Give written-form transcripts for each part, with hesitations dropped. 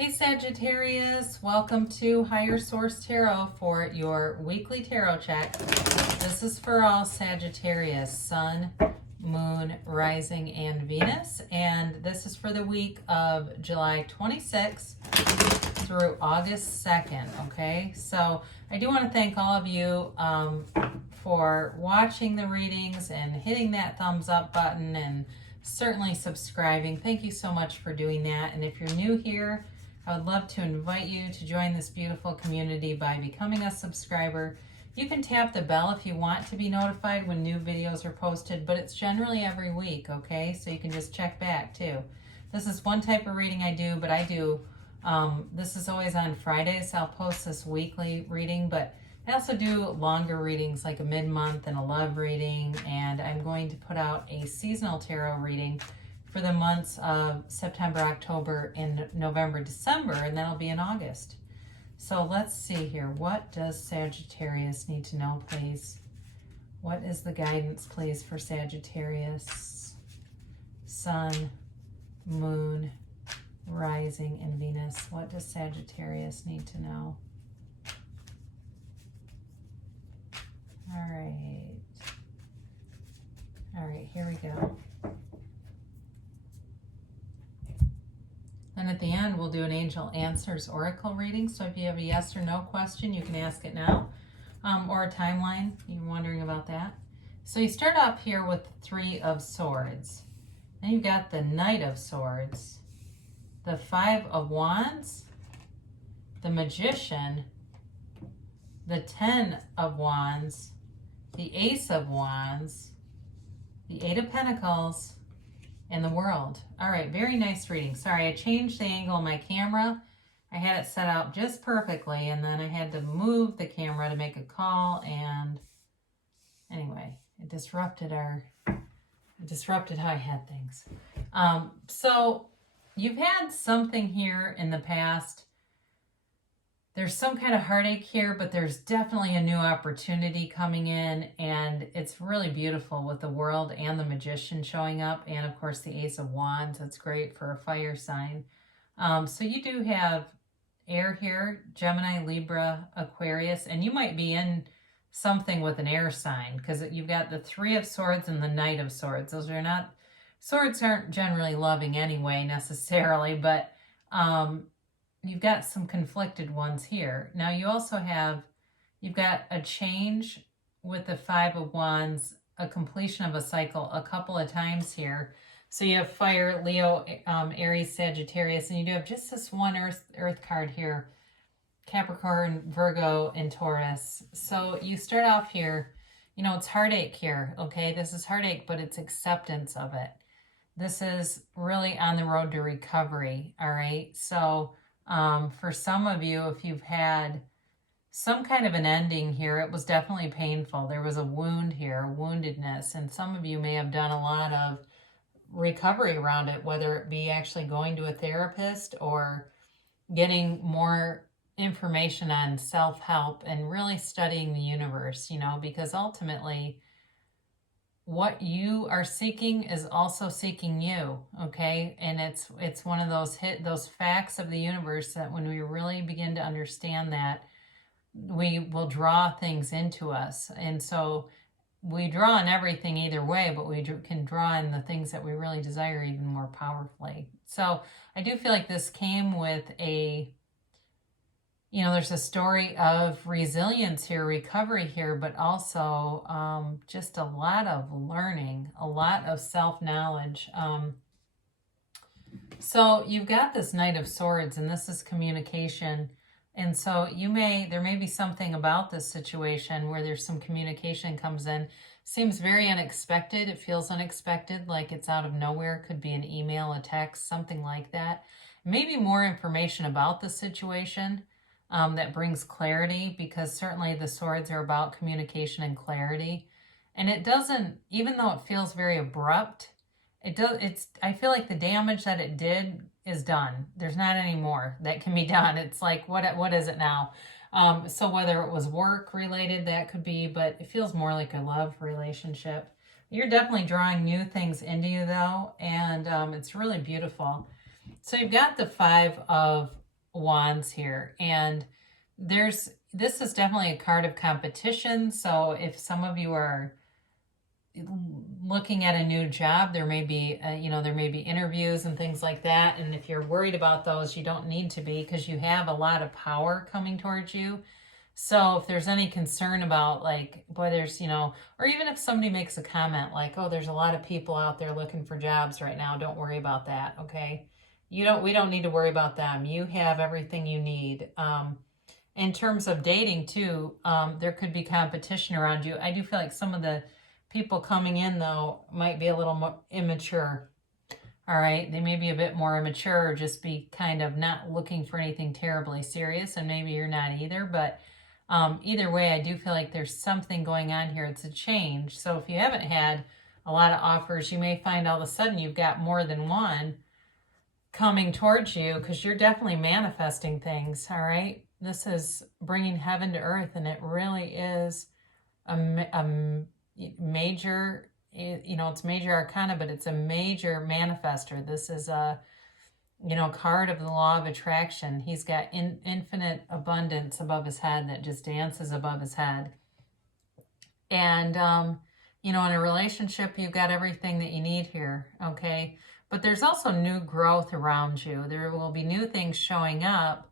Hey Sagittarius, welcome to Higher Source Tarot for your weekly tarot check. This is for all Sagittarius, Sun, Moon, Rising, and Venus. And this is for the week of July 26th through August 2nd, okay? So I do want to thank all of you for watching the readings and hitting that thumbs up button and certainly subscribing. Thank you so much for doing that. And if you're new here, I would love to invite you to join this beautiful community by becoming a subscriber. You can tap the bell if you want to be notified when new videos are posted, but it's generally every week, okay? So you can just check back too. This is one type of reading I do, but this is always on Fridays. I'll post this weekly reading, but I also do longer readings like a mid-month and a love reading, and I'm going to put out a seasonal tarot reading for the months of September, October, and November, December, and that'll be in August. So let's see here. What does Sagittarius need to know, please? What is the guidance, please, for Sagittarius? Sun, Moon, Rising, and Venus. What does Sagittarius need to know? All right, here we go. And at the end, we'll do an Angel Answers Oracle reading. So if you have a yes or no question, you can ask it now. Or a timeline, you're wondering about that. So you start off here with the Three of Swords. Then you've got the Knight of Swords, the Five of Wands, the Magician, the Ten of Wands, the Ace of Wands, the Eight of Pentacles, and the World. All right, very nice reading. Sorry, I changed the angle of my camera. I had it set out just perfectly, and then I had to move the camera to make a call, and anyway, it disrupted how I had things. So you've had something here in the past. There's some kind of heartache here, but there's definitely a new opportunity coming in, and it's really beautiful with the World and the Magician showing up, and of course the Ace of Wands. That's great for a fire sign. So you do have air here, Gemini, Libra, Aquarius, and you might be in something with an air sign because you've got the Three of Swords and the Knight of Swords. Swords aren't generally loving anyway necessarily, but you've got some conflicted ones here. Now you also you've got a change with the Five of Wands, a completion of a cycle a couple of times here. So you have fire, Leo, Aries, Sagittarius, and you do have just this one earth card here, Capricorn, Virgo, and Taurus. So you start off here, it's heartache here, okay? This is heartache, but it's acceptance of it. This is really on the road to recovery, all right? So for some of you, if you've had some kind of an ending here, it was definitely painful. There was a wound here, woundedness, and some of you may have done a lot of recovery around it, whether it be actually going to a therapist or getting more information on self-help and really studying the universe, because ultimately what you are seeking is also seeking you, okay? And it's one of those facts of the universe that when we really begin to understand that, we will draw things into us. And so we draw on everything either way, but we can draw in the things that we really desire even more powerfully. So I do feel like this came with there's a story of resilience here, recovery here, but also just a lot of learning, a lot of self-knowledge. So you've got this Knight of Swords, and this is communication. And so there may be something about this situation where there's some communication comes in. Seems very unexpected. It feels unexpected, like it's out of nowhere. Could be an email, a text, something like that. Maybe more information about the situation. That brings clarity, because certainly the swords are about communication and clarity. And it doesn't, even though it feels very abrupt, I feel like the damage that it did is done. There's not any more that can be done. It's like, what is it now? So whether it was work related, that could be, but it feels more like a love relationship. You're definitely drawing new things into you though, and it's really beautiful. So you've got the Five of Wands here, and this is definitely a card of competition. So if some of you are looking at a new job, there may be there may be interviews and things like that, and if you're worried about those, you don't need to be, because you have a lot of power coming towards you. So if there's any concern about, like, boy, there's, or even if somebody makes a comment like, oh, there's a lot of people out there looking for jobs right now, don't worry about that. Okay, we don't need to worry about them. You have everything you need. In terms of dating too, there could be competition around you. I do feel like some of the people coming in, though, might be a little more immature. All right, they may be a bit more immature, or just be kind of not looking for anything terribly serious, and maybe you're not either. But either way, I do feel like there's something going on here. It's a change. So if you haven't had a lot of offers, you may find all of a sudden you've got more than one coming towards you, because you're definitely manifesting things. All right, this is bringing heaven to earth, and it really is a major, it's major arcana, but it's a major manifester. This is a, card of the law of attraction. He's got infinite abundance above his head that just dances above his head. And, in a relationship, you've got everything that you need here, okay? But there's also new growth around you. There will be new things showing up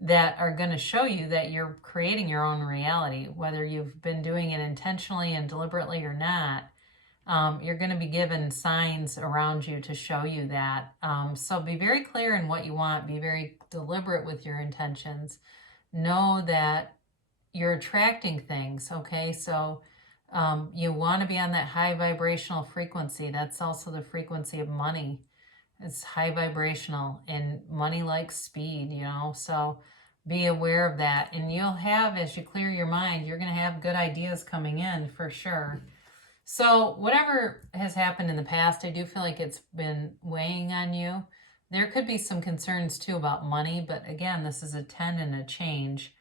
that are going to show you that you're creating your own reality, whether you've been doing it intentionally and deliberately or not. You're going to be given signs around you to show you that. So be very clear in what you want. Be very deliberate with your intentions. Know that you're attracting things, okay? So you want to be on that high vibrational frequency. That's also the frequency of money. It's high vibrational, and money likes speed, so be aware of that. And you'll have, as you clear your mind, you're going to have good ideas coming in for sure. So whatever has happened in the past, I do feel like it's been weighing on you. There could be some concerns too about money, but again, this is a 10 and a change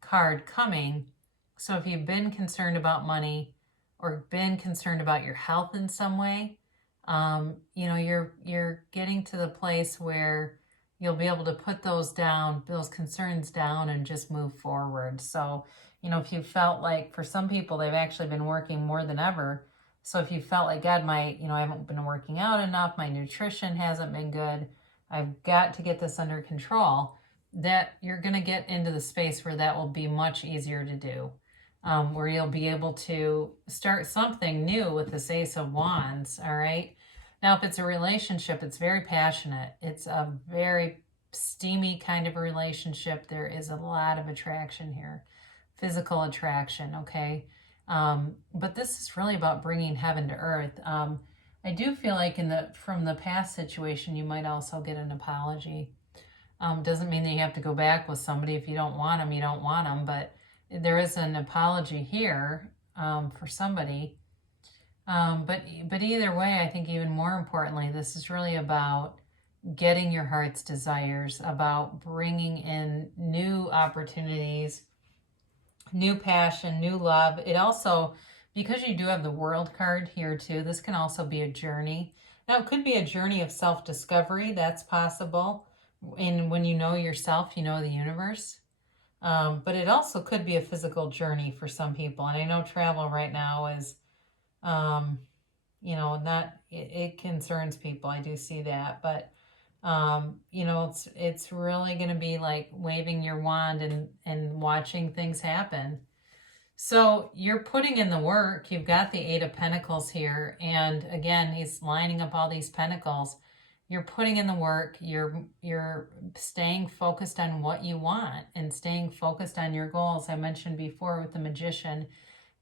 card coming. So if you've been concerned about money, or been concerned about your health in some way, you're getting to the place where you'll be able to put those concerns down, and just move forward. So, if you felt like, for some people, they've actually been working more than ever. So if you felt like, God, I haven't been working out enough, my nutrition hasn't been good, I've got to get this under control, that you're going to get into the space where that will be much easier to do. Where you'll be able to start something new with this Ace of Wands, all right? Now, if it's a relationship, it's very passionate. It's a very steamy kind of a relationship. There is a lot of attraction here, physical attraction, okay? But this is really about bringing heaven to earth. I do feel like from the past situation, you might also get an apology. Doesn't mean that you have to go back with somebody. If you don't want them, you don't want them, but there is an apology here for somebody. But either way, I think even more importantly, this is really about getting your heart's desires, about bringing in new opportunities, new passion, new love. It also, because you do have the World card here too, this can also be a journey. Now, it could be a journey of self-discovery. That's possible. And when you know yourself, you know the universe. But it also could be a physical journey for some people. And I know travel right now is, it concerns people. I do see that. But, it's really going to be like waving your wand and watching things happen. So you're putting in the work. You've got the Eight of Pentacles here. And again, he's lining up all these pentacles. You're putting in the work, you're staying focused on what you want and staying focused on your goals. I mentioned before with the Magician,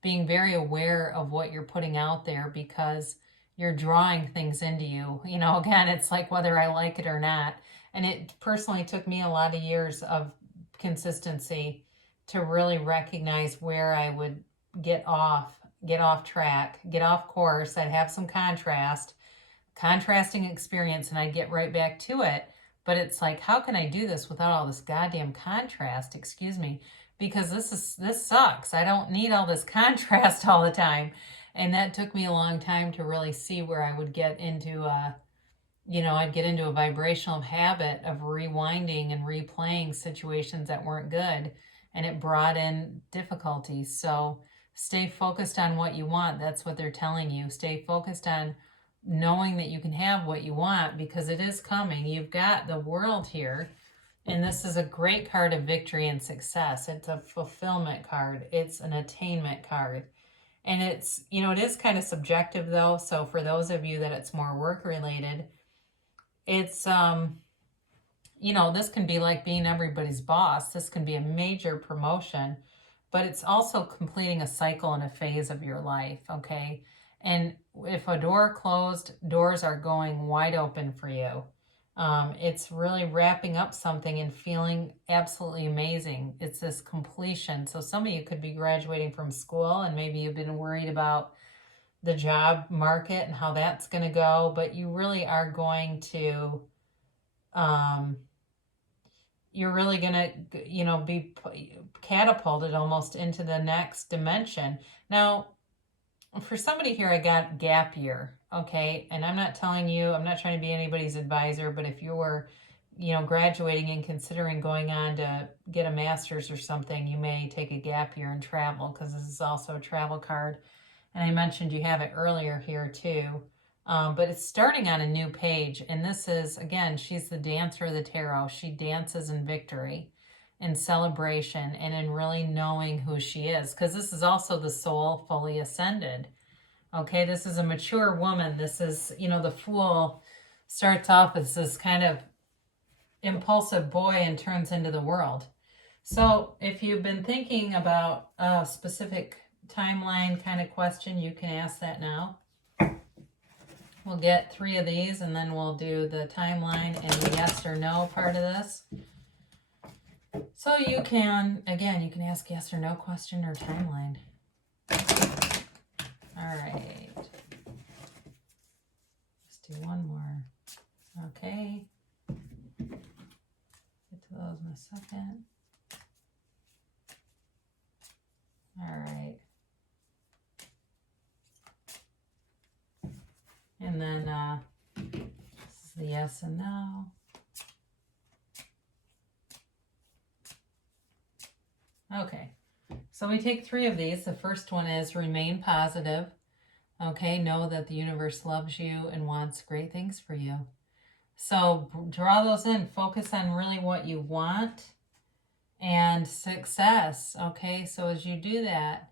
being very aware of what you're putting out there, because you're drawing things into you. Again, it's like whether I like it or not. And it personally took me a lot of years of consistency to really recognize where I would get off track, get off course. I'd have some contrasting experience, and I'd get right back to it. But it's like, how can I do this without all this goddamn contrast? Excuse me, because this sucks. I don't need all this contrast all the time. And that took me a long time to really see where I would get into I'd get into a vibrational habit of rewinding and replaying situations that weren't good, and it brought in difficulties. So stay focused on what you want. That's what they're telling you. Stay focused on knowing that you can have what you want, because it is coming. You've got the world here, and this is a great card of victory and success. It's a fulfillment card. It's an attainment card. And it's, it is kind of subjective though. So for those of you that it's more work related, it's, this can be like being everybody's boss. This can be a major promotion, but it's also completing a cycle and a phase of your life, okay? And if a door closed, doors are going wide open for you. It's really wrapping up something and feeling absolutely amazing. It's this completion. So some of you could be graduating from school, and maybe you've been worried about the job market and how that's going to go, but you really are going to, you're really going to, be catapulted almost into the next dimension. Now, for somebody here, I got gap year, okay? And I'm not telling you, I'm not trying to be anybody's advisor, but if you were, graduating and considering going on to get a master's or something, you may take a gap year and travel, because this is also a travel card. And I mentioned you have it earlier here too. But it's starting on a new page. And this is, again, she's the dancer of the tarot. She dances in victory, in celebration, and in really knowing who she is. Because this is also the soul fully ascended. Okay, this is a mature woman. This is, the Fool starts off as this kind of impulsive boy and turns into the world. So if you've been thinking about a specific timeline kind of question, you can ask that now. We'll get 3 of these, and then we'll do the timeline and the yes or no part of this. So you can, again, you can ask yes or no question or timeline. All right. Let's do one more. Okay. Get to those in a second. All right. And then this is the yes and no. Okay, so we take 3 of these. The first one is remain positive. Okay, know that the universe loves you and wants great things for you. So draw those in. Focus on really what you want and success. Okay, so as you do that,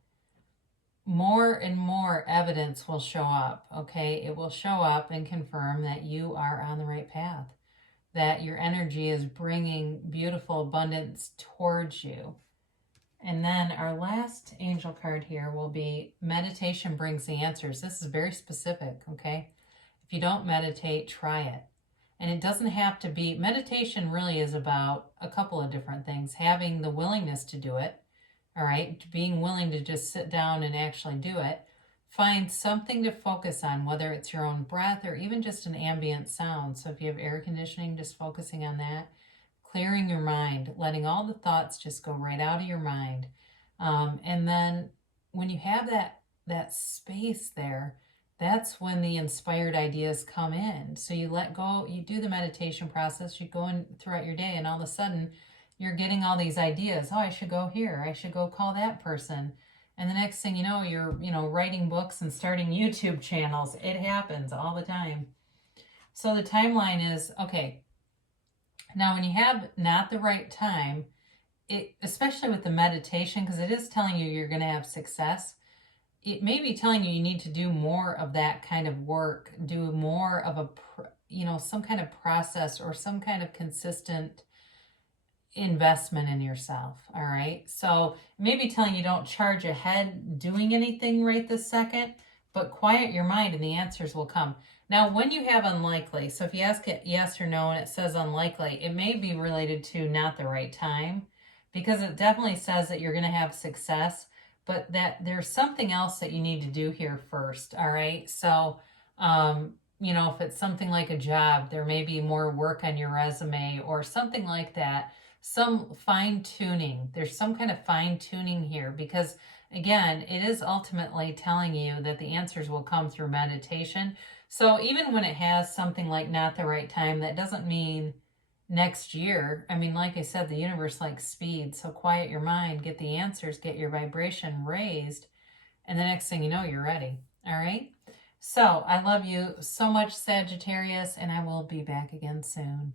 more and more evidence will show up, okay? It will show up and confirm that you are on the right path, that your energy is bringing beautiful abundance towards you. And then our last angel card here will be meditation brings the answers. This is very specific, okay? If you don't meditate, try it. And it doesn't have to be, meditation really is about a couple of different things. Having the willingness to do it, all right, being willing to just sit down and actually do it. Find something to focus on, whether it's your own breath or even just an ambient sound. So if you have air conditioning, just focusing on that. Clearing your mind, letting all the thoughts just go right out of your mind. And then when you have that space there, that's when the inspired ideas come in. So you let go, you do the meditation process, you go in throughout your day, and all of a sudden you're getting all these ideas. Oh, I should go here. I should go call that person. And the next thing you know, you're, writing books and starting YouTube channels. It happens all the time. So the timeline is, okay, now when you have not the right time, especially with the meditation, because it is telling you you're going to have success, it may be telling you need to do more of that kind of work, do more of a, some kind of process or some kind of consistent investment in yourself. All right. So maybe telling you don't charge ahead doing anything right this second, but quiet your mind and the answers will come. Now, when you have unlikely, so if you ask it yes or no and it says unlikely, it may be related to not the right time, because it definitely says that you're going to have success, but that there's something else that you need to do here first. All right. So, if it's something like a job, there may be more work on your resume or something like that. Some fine tuning. There's some kind of fine tuning here, because again, it is ultimately telling you that the answers will come through meditation. So even when it has something like not the right time, that doesn't mean next year. I mean, like I said, the universe likes speed. So quiet your mind, get the answers, get your vibration raised, and the next thing you know, you're ready. All right? So I love you so much, Sagittarius, and I will be back again soon.